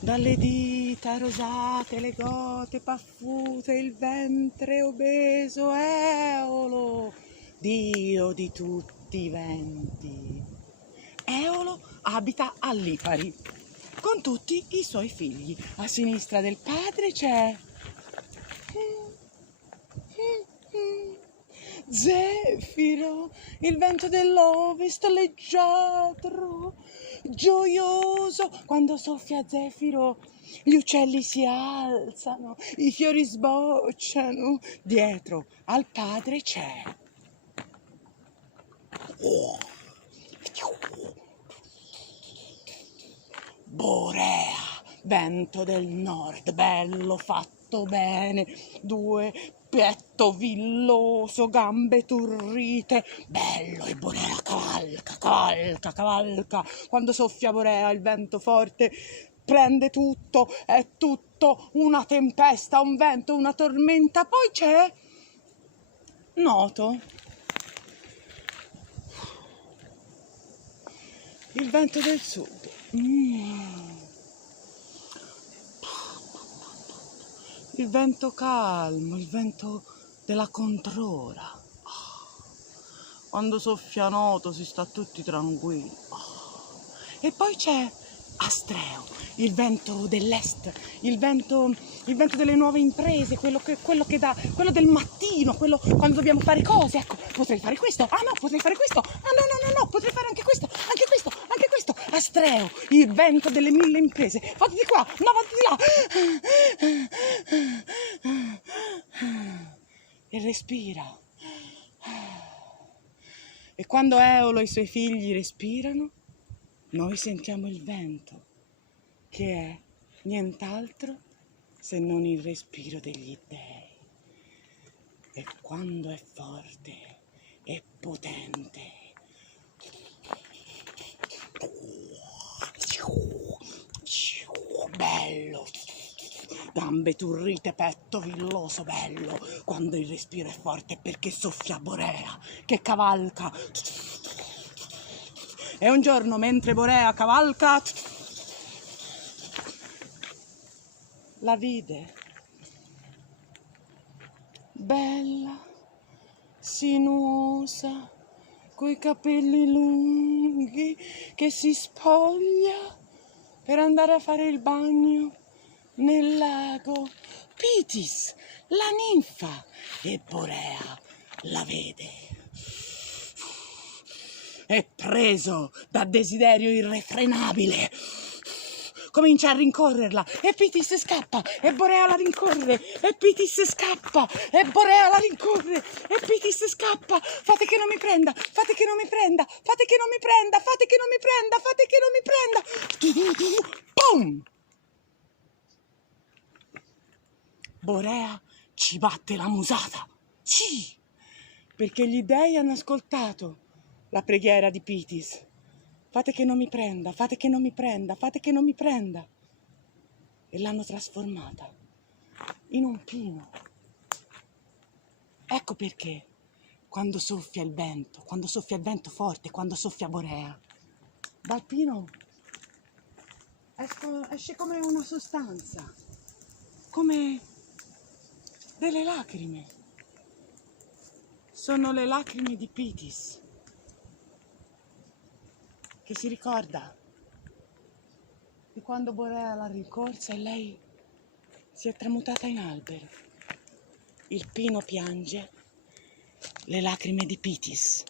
dalle dita rosate, le gote paffute, il ventre obeso, Eolo, dio di tutti i venti. Eolo abita a Lipari con tutti i suoi figli. A sinistra del padre c'è Zefiro, il vento dell'ovest leggiadro, gioioso. Quando soffia Zefiro, gli uccelli si alzano, i fiori sbocciano. Dietro al padre c'è Borea, vento del nord, bello fatto bene, due petto villoso, gambe turrite, bello, e Borea cavalca, cavalca, cavalca. Quando soffia Borea il vento forte prende tutto, è tutto una tempesta, un vento, una tormenta. Poi c'è Noto, il vento del sud. Il vento calmo, il vento della controra. Quando soffia Noto si sta tutti tranquilli. E poi c'è Astreo, il vento dell'est, il vento delle nuove imprese, quello del mattino, quello quando dobbiamo fare cose. Ecco, potrei fare questo, ah no, potrei fare questo, ah no, potrei fare anche questo, anche questo, anche questo. Astreo, il vento delle mille imprese. Fate di qua, no, fate di là. E respira. E quando Eolo e i suoi figli respirano, noi sentiamo il vento, che è nient'altro se non il respiro degli dèi. E quando è forte e potente, bello, gambe turrite, petto villoso, bello. Quando il respiro è forte, perché soffia Borea, che cavalca. E un giorno, mentre Borea cavalca, la vide, bella, sinuosa, coi capelli lunghi, che si spoglia per andare a fare il bagno nel lago. Pitis, la ninfa, e Borea la vede. E preso da desiderio irrefrenabile, comincia a rincorrerla, e Pitis scappa, e Borea la rincorre, e Pitis scappa, e Borea la rincorre, e Pitis scappa. Fate che non mi prenda, fate che non mi prenda, fate che non mi prenda, fate che non mi prenda, fate che non mi prenda. Pum! Borea ci batte la musata, sì, perché gli dèi hanno ascoltato la preghiera di Pitis. Fate che non mi prenda, fate che non mi prenda, fate che non mi prenda. E l'hanno trasformata in un pino. Ecco perché quando soffia il vento forte, quando soffia Borea, dal pino esce come una sostanza, come delle lacrime. Sono le lacrime di Pitis, che si ricorda di quando Borea l'ha rincorsa e lei si è tramutata in albero. Il pino piange le lacrime di Pitis.